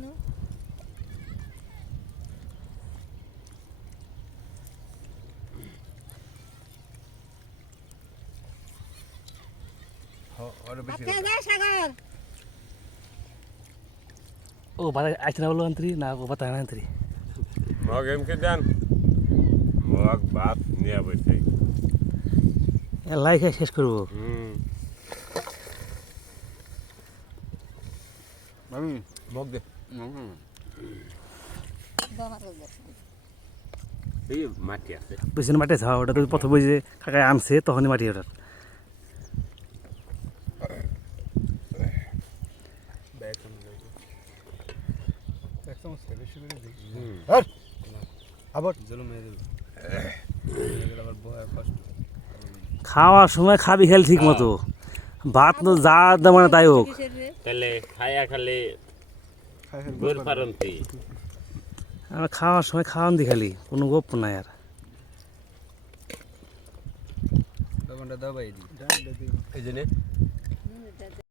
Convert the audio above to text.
no? ಓ ಬರ ಆಯ್ತು ನಾವು ಅಂತ್ರಿ ನಾವು ಬತ್ತಾನ ಅಂತ್ರಿ ಮಗ ಏನ್ ಕಿದ್ದಾನ ಮಗ ಬಾತ್ ನೀ ಆಗ್ಬಿಡ್ತಿ ಎಲ್ಲ শেষ করব হুম আমি ভোগ দে। এই মাটি আছে। পিছনে মাটি আছে? হ্যাঁ, ওটা তো প্রথম যে কাকায় আনছে তখনই মাটি ওটার। খাওয়ার সময় খাবি খেল ঠিক মতো। ভাত যা দেয় মানে তাই হোক। তাহলে খায়া খালি খাই খাই গোর পারন্তি আমরা খাওয়ার সময় খাওয়ান দি খালি কোনো গোপ নাই আর। দাবাই দিই এই জন্যে